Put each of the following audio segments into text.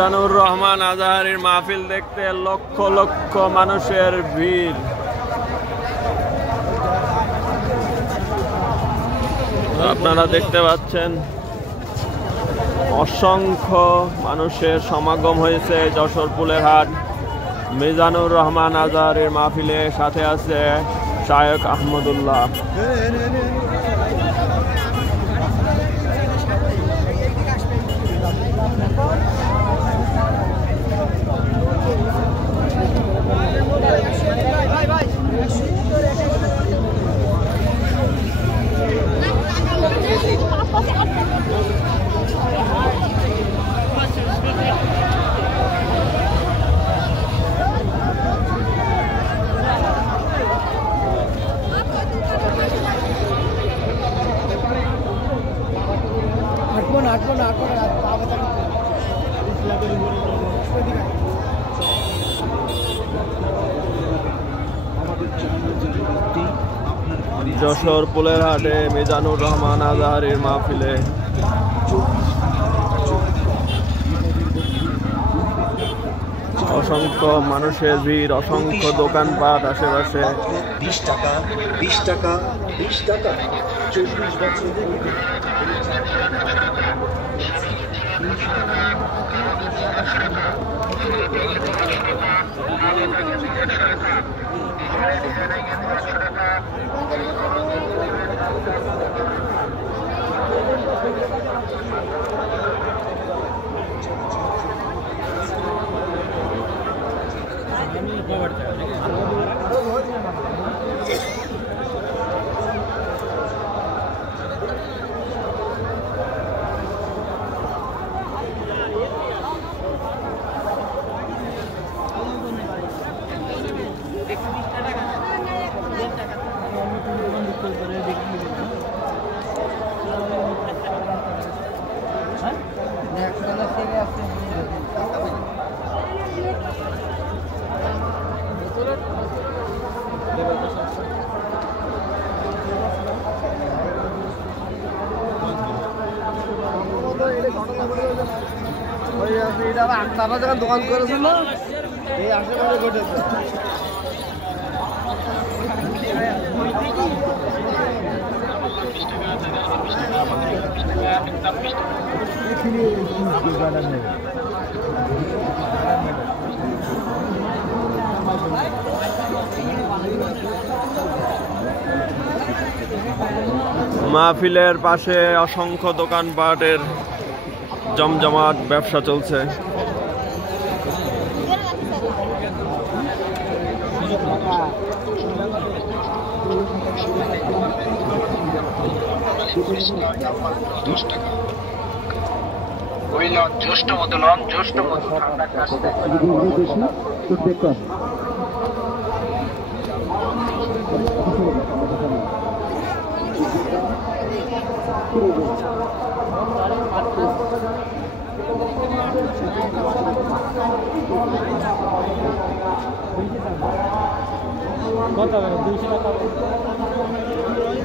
মিজানুর রহমান আজাহারির মাহফিল দেখতে লক্ষ লক্ষ মানুষের ভিড়। আপনারা দেখতে পাচ্ছেন অসংখ্য মানুষের সমাগম হয়েছে যশোর ফুলেরহাট মিজানুর রহমান আজাহারির মাহফিলে। সাথে আছে শায়খ আহমদুল্লাহ। যশোর ফুলেরহাটে মিজানুর রহমান আজাহারির মাহফিলে অসংখ্য মানুষের ভিড়, অসংখ্য দোকানপাট আশেপাশে। 20 টাকা 20 টাকা 20 টাকা 40 বছর তারা যখন দোকান করেছিল এই আশেপাশে ঘটেছে। মাহফিলের পাশে অসংখ্য দোকানপাটের জমজমাট ব্যবসা চলছে। জ্যৈষ্ঠ মতো নন, জ্যৈষ্ঠ মতো ঠান্ডা কাশতে কত 200 টাকা।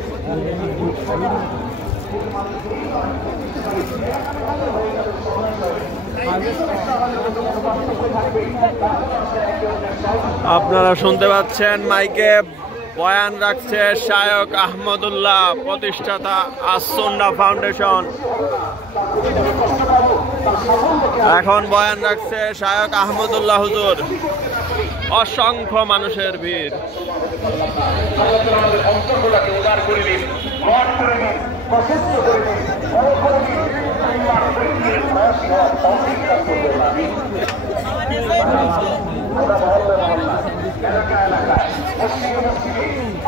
আপনারা শুনতে পাচ্ছেন মাইকে বয়ান রাখছে শায়খ আহমদুল্লাহ, প্রতিষ্ঠাতা আস-সুন্নাহ ফাউন্ডেশন। এখন বয়ান রাখছে শায়খ আহমদুল্লাহ হুজুর। অসংখ্য মানুষের ভিড়।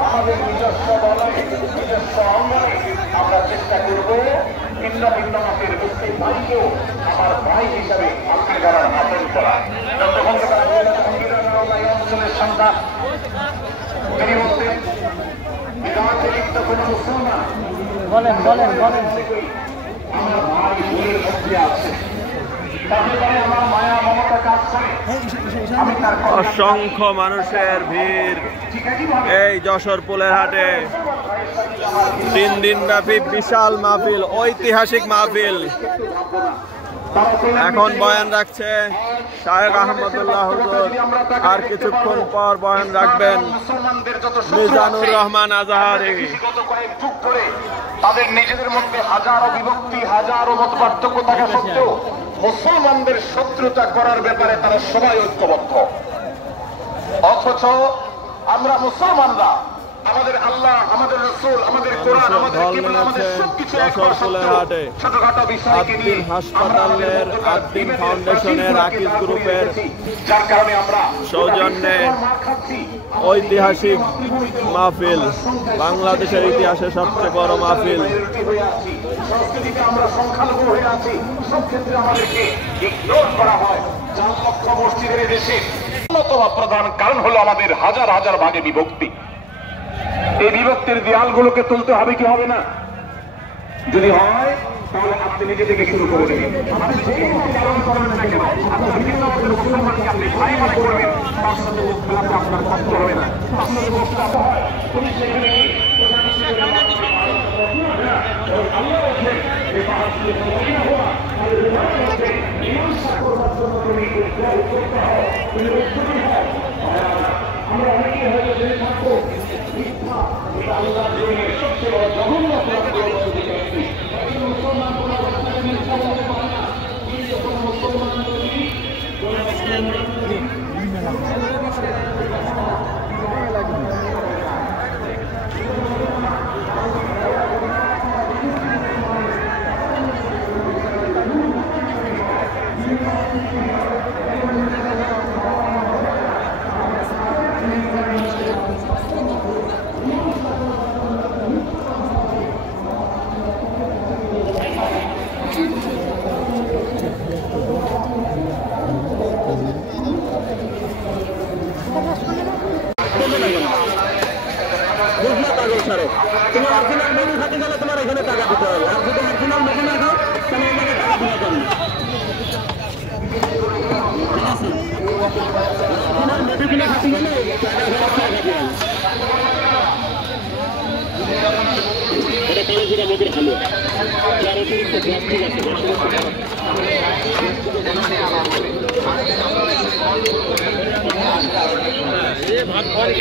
আমাদের নিজস্ব দলে নিজস্ব অঙ্গনে আমরা চেষ্টা করবো ভিন্ন ভিন্ন মতের মুসলিম ভাইকেও আমার ভাই হিসাবে আপনার দ্বারা আপন করা। অঞ্চলের সন্তান তিনি বলতেন বিরাজলিপ্ত কোন মুসলমান বলেন বলেন বলেন আমার ভাই বোনের মধ্যে আছে, আমার মায়া মমতা কাজ করে। অসংখ্য মানুষের ভিড় এই যশোর ফুলেরহাটে। 3 দিন ব্যাপী বিশাল মাহফিল, ঐতিহাসিক মাহফিল। এখন বয়ান রাখছে শায়েখ আহমদুল্লাহ হুজুর। আর কিছুক্ষণ পর বয়ান রাখবেন মিজানুর রহমান আজহারি। কয়েক যুগ ধরে তাদের নিজেদের মধ্যে হাজারো বিভক্তি, হাজারো মত পার্থক্য থাকা সত্ত্বেও মুসলমানদের শত্রুতা করার ব্যাপারে তারা সবাই ঐক্যবদ্ধ। অথচ আমরা মুসলমানরা আমাদের আল্লাহ, আমাদের রাসূল, আমাদের কোরআন, আমাদের কিবলা, আমাদের সবকিছু একবার সত্য ছোটখাটো বিষয়কে নিয়ে হাসপাতালের আদ্দিন ফাউন্ডেশনের আকিজ গ্রুপের যার কারণে আমরা সৌজন্যে ঐতিহাসিক মাহফিল, বাংলাদেশের ইতিহাসে সবচেয়ে বড় মাহফিল। সংস্কৃতিতে আমরা সংখ্যালঘু হয়ে আছি, সব ক্ষেত্রে আমাদেরকে ইগনোর করা হয়। 4 লক্ষ মসজিদের দেশে অন্যতম প্রধান কারণ হলো আমাদের হাজার হাজার ভাগে বিভক্তি। এই বিভক্তির দেয়ালগুলোকে তুলতে হবে কি হবে না? যদি হয় তাহলে আপনি নিজে থেকে শুরু করে দেবেন। আপনি ভাই মনে করবেন, তার সাথে আপনার কষ্ট হবে না। আমরা অনেকে হয়তো জেনে থাকবো সবচেয়ে বড় জঘন্য মুসলমান তোমার অরিজিনাল মেনু খাতে গেলে তোমার এখানে টাকা দিতে হবে। আর যদি অরিজিনাল মেনু না খাও তাহলে এখানে টাকা দিতে হবে। তোমার মেনু কিনে খাতে গেলে এটা কলেজের আমাদের ভালো যার অতিরিক্ত প্লাস্টিক আছে ভাত খাওয়ার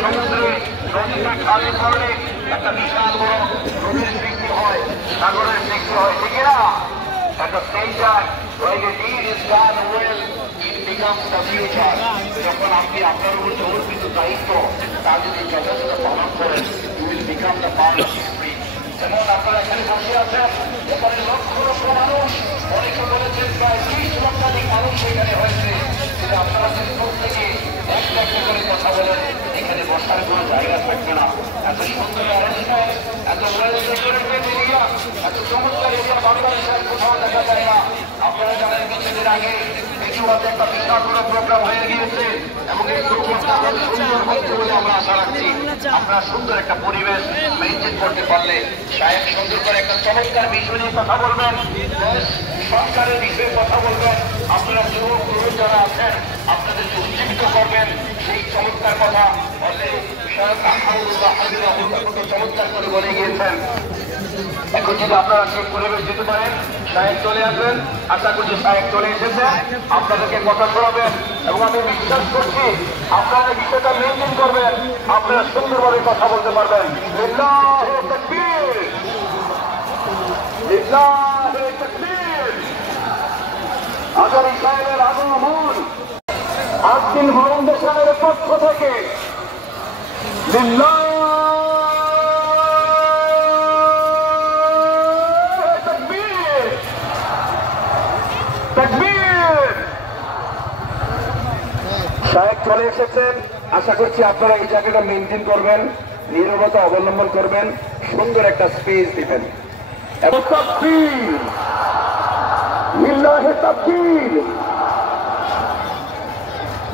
সমুদ্রে নদীটা খালি করলে একটা বিশাল বড় নদীর সৃষ্টি হয়, সাগরের সৃষ্টি হয়, ঠিক না? একটা সেন্টার যখন আপনি আপনার উপর যে অর্পিত দায়িত্ব তা যদি যথেষ্ট পালন করেন, you will become the part of history. যেমন আপনারা এখানে বসে আছেন, এখানে লক্ষ লক্ষ মানুষ, অনেকে বলেছেন প্রায় 30 লক্ষাধিক মানুষ এখানে হয়েছে। কিন্তু আপনারা যদি প্রত্যেকে একটা করে কথা বলেন, এখানে বসার কোনো জায়গা থাকবে না। এত সুন্দর অ্যারেঞ্জমেন্ট, এত এরিয়া, এত চমৎকার এরিয়া বাংলাদেশের কোথাও দেখা যায় না। আপনারা জানেন কিছুদিন আগে বেচুয়াতে একটা বিশাল বড় প্রোগ্রাম হয়ে গিয়েছে এবং এই প্রোগ্রামটা সুন্দর হয়েছে বলে আমরা আশা রাখছি। আপনারা সুন্দর একটা পরিবেশ মেনটেন করতে পারলে শায়েখ সুন্দর করে একটা চমৎকার বিষয় নিয়ে কথা বলবেন, সরকারের বিষয়ে কথা বলবেন। আপনারা যুবক তরুণ যারা আছেন আপনাদেরকে উজ্জীবিত করবেন সেই চমৎকার কথা বলে শায়েখ আহমদুল্লাহ হাফিজাহুল্লাহ চমৎকার করে বলে গিয়েছেন। এখন যদি আপনারা সেই পরিবেশ দিতে পারেন, শায়েখ চলে আসবেন। আশা করছি শায়েখ চলে এসেছে, আপনাদেরকে কথা শোনাবেন এবং আমি বিশ্বাস করছি আপনারা বিষয়টা মেনটেন করবেন, আপনারা সুন্দরভাবে কথা বলতে পারবেন। লিল্লাহি তাকবীর, লিল্লাহি তাকবীর। আজহারি সাহেবের আগমন আদ্দিন ফাউন্ডেশনের পক্ষ থেকে লিল্লাহি শায়েখ চলে এসেছেন। আশা করছি আপনারা এই জায়গাটা মেনটেন করবেন, নীরবতা অবলম্বন করবেন, সুন্দর একটা স্পেস দিবেন। লিল্লাহে তাকবীর।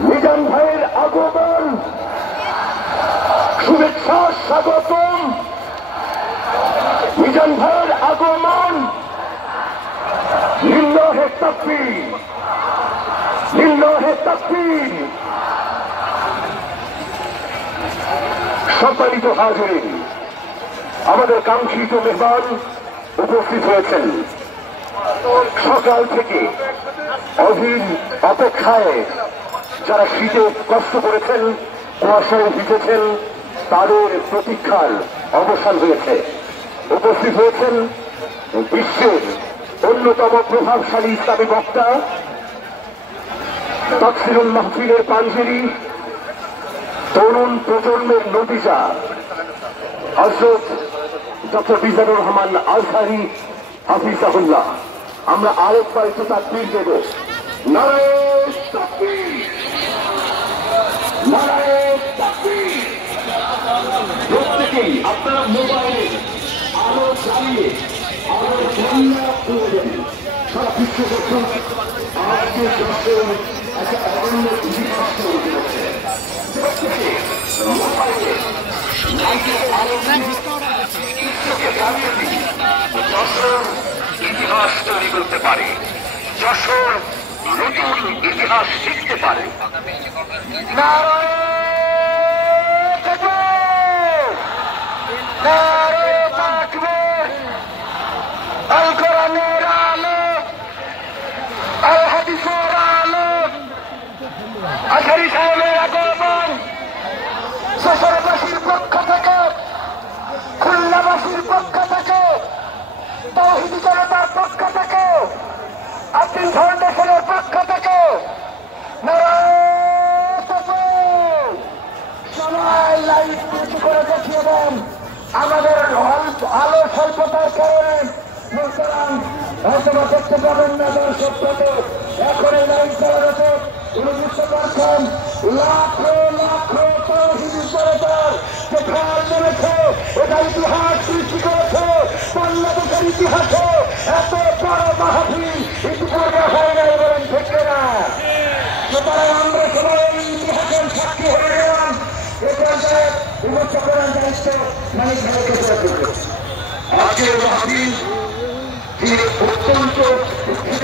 মিজান ভাইয়ের আগমন, শুভেচ্ছা স্বাগতম। মিজান ভাইয়ের আগমন, লিল্লাহে তাকবীর, লিল্লাহে তাকবীর। সম্মানিত হাজিরিন, আমাদের কাঙ্ক্ষিত মেহমান উপস্থিত হয়েছেন। সকাল থেকে অধীর অপেক্ষায় যারা শীতে কষ্ট করেছেন, কুয়াশায় ভিজেছেন, তাদের প্রতীক্ষার অবসান হয়েছে। উপস্থিত হয়েছেন বিশ্বের অন্যতম প্রভাবশালী ইসলামী বক্তা, তাফসীরুল মাহফিলের পাঞ্জেরি, তরুণ প্রজন্মের নতিজা হযরত ডক্টর মিজানুর রহমান আজহারী হাফিজাহুল্লাহ। আমরা আরেকবার একটু তাকবীর দেব। নারায়ে তাকবীর, নারায়ে তাকবীর। প্রত্যেকেই আপনারা মোবাইলে আলো জ্বালিয়ে আলো জ্বালিয়ে করবেন। সারা বিশ্ববর্ষণ আজকের দর্শন একটা অনন্য ইতিহাস তৈরি করেছে। প্রত্যেকে মোবাইলে যশোর ইতিহাস তৈরি করতে পারে, যশোর নতুন ইতিহাস শিখতে পারে। আল কোরআনের আলো, আল হাদিসের আলো, আজহারী সাহেবের আগমন যশোরবাসীর পক্ষ থেকে, খুলনাবাসীর পক্ষ থেকে, তাওহীদি জনতার পক্ষ থেকে, আব্দুল ফাউন্ডেশনের পক্ষ থেকে নারায়ে তাকবীর। সবাই লাইট নিচু করে দেখিয়ে দেন। আমাদের আলো স্বল্পতার কারণে সুতরাং হয়তো দেখতে পাবেন না দর্শক, এখন এই লাইট চালাতে উনি বুঝতে পারছেন লাখো লাখো তাওহীদি জনতার যে ঢাল নেমেছে, এটা ইতিহাস সৃষ্টি করেছে। বাংলাদেশের ইতিহাসে এত বড় মাহফিল ইতিপূর্বে হয় নাই, বলেন ঠিক না? সুতরাং আমরা সবাই ইতিহাসের সাক্ষী হয়ে গেলাম। এ পর্যায়ে উপস্থাপনার দায়িত্ব মানিক ভাইকে দেওয়া হবে। আজকের মাহফিল তিনি অত্যন্ত শিক্ষিত